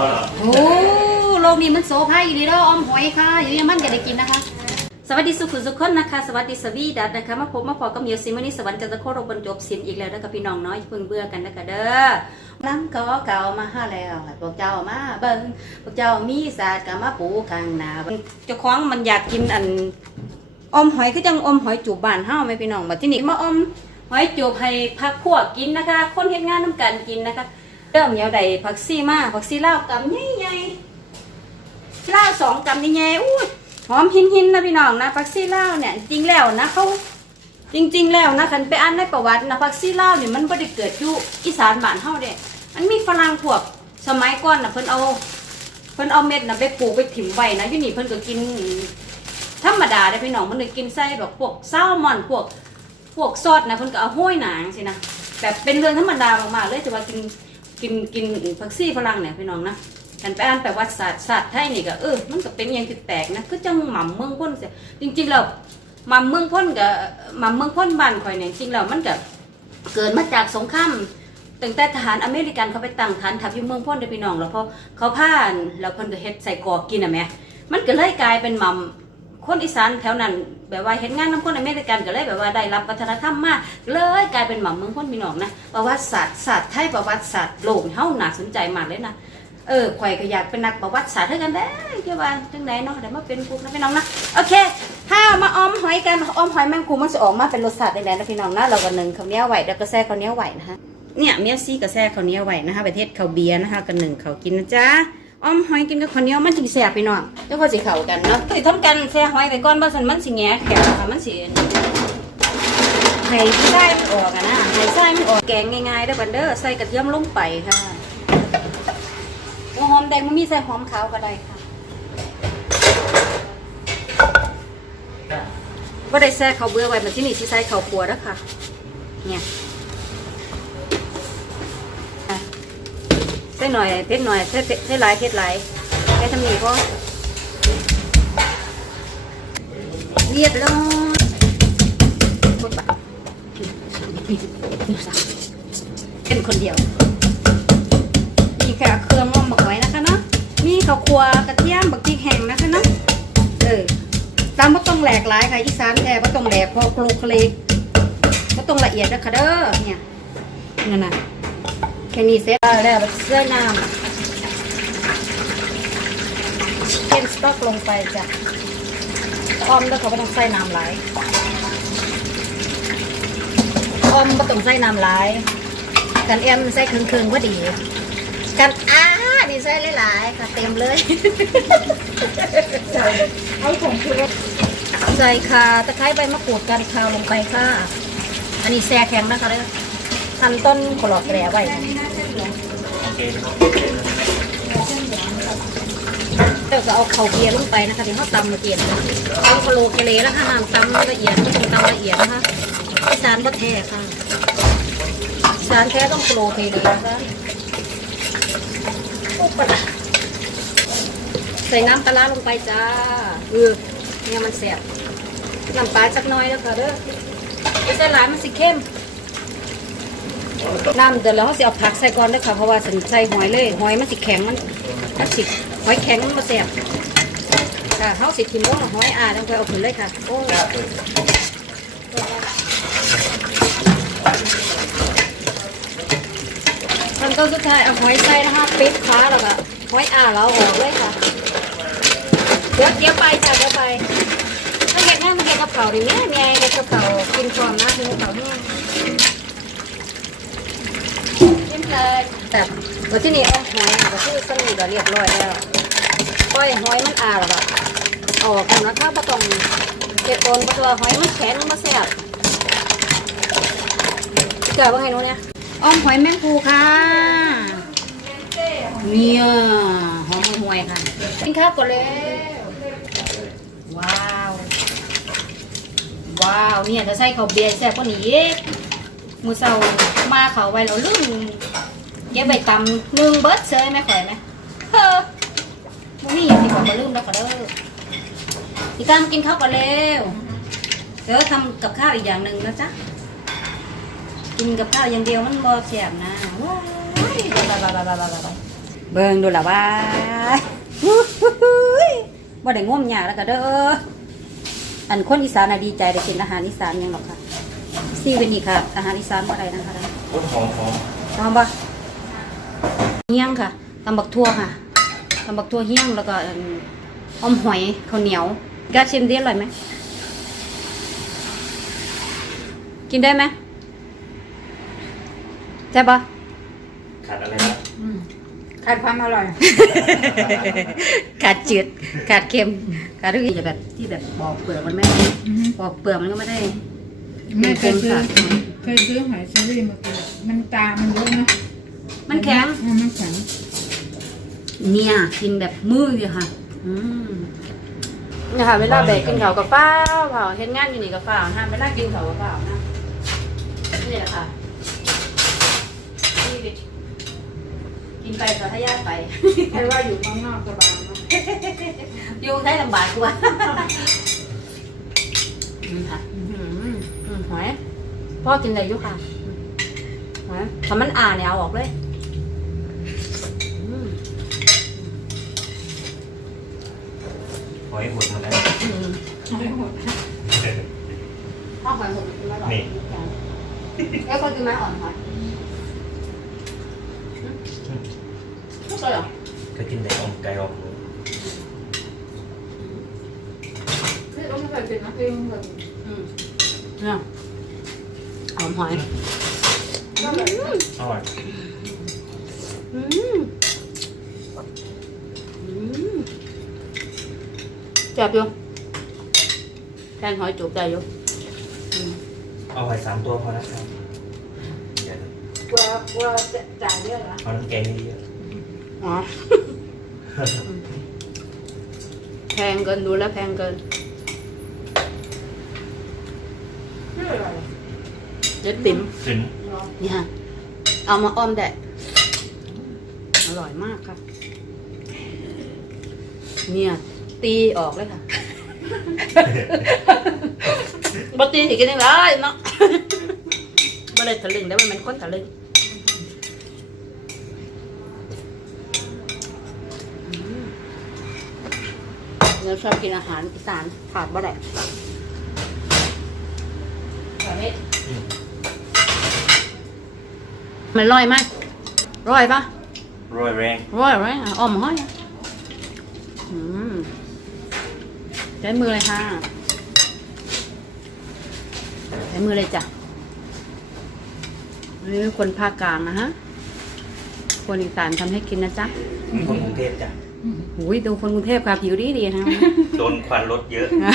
เอาเหรอโอ้โลกนี้มันโซภาอยู่ดีเด้อออมหอยค่ะอยู่ยังมันจะได้กินนะคะ สวัสดีสุขุสุขคนนะคะ สวัสดีสวีดัตนะคะมาพบมาพอกับเมียวซิมานี่สวรรค์จันทโคตรบรรจบสินอีกแล้วนะคะพี่น้องน้อยอย่าเพิ่งเบื่อกันนะคะเด้อน้ำก็เก่ามาห้าแล้วพวกเจ้ามาเบิ่งพวกเจ้ามีศาสตร์ก็มาปูกข้างนาเจ้าของมันอยากกินอันอมหอยคือจังอมหอยจูบบ้านเฮาไหมพี่น้องบัดที่นี่มาอมหอยจูบให้พักพวกกินนะคะ คนเฮ็ดงานน้ำกันกินนะคะ เริ่มเหนียวใดผักซี่มาผักซี่ลาวกำใหญ่ๆลาวสองกำใหญ่อู้ยหอมหินหินนะพี่น้องนะผักซี่ลาวเนี่ยจริงแล้วนะเขาจริง ๆ แล้วนะคันไปอ่านในประวัตินะผักซี่ลาวเนี่ยมันไม่ได้เกิดอยู่อีสานบ้านเฮาเด้มันมีฝรั่งพวกสมัยก่อนนะเพิ่นเอาเพิ่นเอาเม็ดนะไปปลูกไปถิ่มไว้นะอยู่นี่เพิ่นก็กินธรรมดาได้พี่น้องมันเลยกินไส้แบบพวกแซลมอนพวกพวกซอสนะเพิ่นก็เอาห้อยหนังสินะแบบเป็นเรื่องธรรมดามากๆเลยจะว่ากิน กินกินผักซี่ฝรั่งเนี่ยพี่น้องนะกันไปอ่านประวัติศาสตร์ศาสตร์ไทยนี่ก็เออมันก็เป็นอย่างที่แปลกนะคือจังหม่ำเมืองพ้นเสียจริงๆแล้วหม่ำเมืองพ้นกับหม่ำเมืองพ้นบ้านข่อยเนี่ยจริงๆแล้วมันก็เกิดมาจากสงครามตั้งแต่ทหารอเมริกันเขาไปตั้งฐานทัพอยู่เมืองพ้นเด้พี่น้องแล้วพอเขาผ่านแล้วเพิ่นก็เฮ็ดใส่กอกกินอะแม่มันก็เลยกลายเป็นหม่ำ คนอีสานแถวนั้นแบบว่าเห็นงานน้ำคนอเมริกันก็เลยแบบว่าได้รับวัฒนธรรมมากเลยกลายเป็นหม่ำเมืองพ้นพี่น้องนะประวัติศาสตร์ศาสตร์ไทยประวัติศาสตร์โลกเฮาหนาสนใจมากเลยนะเออข่อยก็อยากเป็นนักประวัติศาสตร์เท่ากันได้เกี่ยวว่าจังไดเนาะเดี๋ยวมาเป็นพวกนะพี่น้องนะโอเคถ้ามาออมหอยกันออมหอยแมงกูมันจะออกมาเป็นรสชาติได้แล้วนะพี่น้องนะเราก็หนึ่งข้าวเหนียวไหวแล้วก็แซ่ข้าวเหนียวไหวนะคะเนี่ยเมียซี่กับแซ่ข้าวเหนียวไหวนะคะประเทศข้าวเบียร์นะคะกันหนึ่งเขากินนะจ๊ะ ออมหอยกินกับข้าวเหนียวมันจึงแซ่บพี่น้องแล้วก็สิเข้ากันเนาะสิทำกันแซ่หอยไปก่อนบ่ซั่นมันสิแงะแข็งค่ะมันสิให้ไส้มันออกอะนะให้ไส้มันออกแกงง่ายๆเด้อบันเด้อใส่กระเทียมลงไปค่ะหัวหอมแดงมันมีใส่หอมขาวก็ได้ค่ะว่าได้แซ่เขาวเบื่อไว้มันที่นี่ที่ใส่เขาวครัวแล้วค่ะ เนี่ยอะ ใส่หน่อยเผ็ดหน่อยใส่เผ็ดใส่หลายเผ็ดหลายแค่ทำนี้ก็เรียบร้อยเป็นคนเดียวมีแค่เครื่องงอมหมักไว้นะคะเนาะมีข้าวคั่วกระเทียมบักพริกแห้งนะคะเนาะเออตามบ่ต้องแหลกหลายค่ะอีสานแท้บ่ต้องแหลกพอคลุกคลิกบ่ต้องละเอียดนะคะเด้อเนี่ยนั่นน่ะ แค่นี้เสร็จแล้วเสื้อน้ำชิคเก้นสต๊อกลงไปจ้ะออมแล้วเขาไม่ต้องใส่น้ำหลายออมบ่ต้องใส่น้ำหลายกันแอมใส่ครึ่งๆพอดี กันอ้านี่ใส่หลายๆค่ะเต็มเลยเอาผงชูรสใส่ข่าตะไคร้ใบมะกรูดกันข่าวลงไปค่ะ อันนี้แช่แข็งนะคะเด้อ หั่นต้นกรอกแกรไว้เดี๋ยวก็เอาเข้าเบียร์ลงไปนะคะที่เขาตำละเอียดเอากะโหลกเกเรแล้วค่ะน้ำตำละเอียดไม่ต้องตำละเอียดนะคะอีสานบ่แท้ค่ะอีสานแท้ต้องกะโหลกเกเรนะคะปุ๊บใส่น้ำปลาลงไปจ้าเออเนี่ยมันแซ่บน้ำปลาจักน้อยแล้วค่ะเด้อไม่ใส่หลายมันสิเข้ม น้ำเดือดแล้วเขาสิเอาผักใส่ก่อนด้อค่ะเพราะว่าสันใส่หอยเลยหอยมันสิแข็งมันมันสิหอยแข็งมันมาแสบค่ะเขาสิทิมลงหอยอ่าแล้วค่อยเอาขึ้นเลยค่ะโอ้ยขั้นสุดท้ายเอาหอยใส่นะคะปิดฟ้าแล้วก็หอยอ่าเราออกเลยค่ะเดี๋ยวเดี๋ยวไปจ้ะเดี๋ยวไปถ้าเห็ดหน้ามันเห็ดกับเขาดิแม่แม่เห็ดกับเขากินความนะกินกับเขาเนี่ย กินเลยแต่ว่าที่นี่เอาหอยก็คือสนิทก็เรียบร้อยแล้วปล่อยหอยมันอาแล้วก็ออกกันนะคะบ่ต้องเก็บโอนเพราะว่าหอยมันแข็งมันบ่แซ่บเกิดว่าไงหนู้เนี่ยอ้อมหอยแมงภูค่ะเนี่ยหอมห่วยๆค่ะกินข้าวก่อนเลยว้าว ว้าวเนี่ยถ้าใส่ข้าวเบียร์แซ่บกว่านี้อีก มือเสามาเขาไว้แล้วลืมเก็บใบตำนึ่งเบิร์ดเซยไหมข่อยไหมเฮ้อมึงนี่อย่างที่ผมาลืมแล้วก็เด้ออีกการกินข้าวกันเร็วเดี๋ยวทำกับข้าวอีกอย่างหนึ่งนะจ๊ะกินกับข้าวอย่างเดียวมันบ่แซ่บนะว้ายบาบาบาบาบาบาเบิ่งดูละว่าฮู้ฮู้ฮู้ยบ่ได้ง่วมหยาแล้วก็เด้ออันคนอีสานน่ะดีใจได้กินอาหารอีสานยังหรอกค่ะ ซีเวนนี่ค่ะ อาหารอีสานบ่ได้นะคะโอ้หอมหอมทำบ่เฮี้ยงค่ะตำบักทั่วค่ะตำบักทั่วเฮี้ยงแล้วก็อันอมหอยข้าวเหนียวกาชิมดิอร่อยไหมกินได้ไหมใช่ปะขาดอะไรนะขาดความอร่อย ขาดจืด ขาดเค็ม ขาดทุกอย่างจะแบบที่แบบปอกเปลือกมันไม่ปอกเปลือกมันก็ไม่ได้ แม่เคยซื้อเป็นคนฝากเคยซื้อหอยเชอรี่มากินมันตา มันเยอะนะมันแข็ง อืมมันแข็งเนี่ยกินแบบมือเลยค่ะ อืมเนี่ยค่ะเวลาแบกกินเขาวกับฟ้าวเผาเฮ็ดงานอยู่นี่กับฟ้าวห้ามเวลากินเขาวกับฟ้าวนะนี่แหละค่ะนี่ดิกินไปต่อทายาทไป ใครว่าอยู่ข้างนอกสบายเนอะอยู่ได้ลำบากกว่าอืมค่ะอืมอืม หอยพ่อกินอะไรอยู่ค่ะหอยถ้ามันอ่าเนี่ยเอาออกเลยอืมหอยหดมาแล้วอืมไม่หมดข้าวหอยหมดกินไม่หรอกนี่เอ้ยคนกินไม้อ่อนหอยไม่เคยเหรอเคยกินแต่อมไก่ออกหมูพี่ก็ไม่เคยกินนะพี่ไม่เคยกินอืมเนี่ย อ่อนหอยก็แบบอร่อยอืมอืมจับอยู่แทนหอยจูบได้อยู่อืมเอาหอยสามตัวพอนะครับเดี๋ยวกลัวกลัวจะจ่ายเยอะเหรอเอาน้ำแกงให้เยอะอ๋อแพงเกินดูแล้วแพงเกิน ไม่อร่อย เด็ดติ๋มขึ้นเนาะนี่ฮะเอามาอ้อมได้อร่อยมากค่ะ เนี่ย ตีออกเลยค่ะบตีสิกินยังไงเนาะบ่ได้ทะลึงได้มันเป็นคนทะลึงอืมเราชอบกินอาหารอีสานขาดบ่ได้แบบนี้อื มมันร่อยไหมร่อยปะโรยแรงร่อยไหมอะอ้อมห้อยอะอืมใช้มือเลยค่ะ ใช้มือเลยจ้ะนี่เป็นคนภาคกลางนะฮะ คนอีสานทำให้กินนะจ๊ะคนกรุงเทพจ้ะหุยดูคนกรุงเทพค่ะผิวดีดีๆนะโดนควันรถเยอะอ่า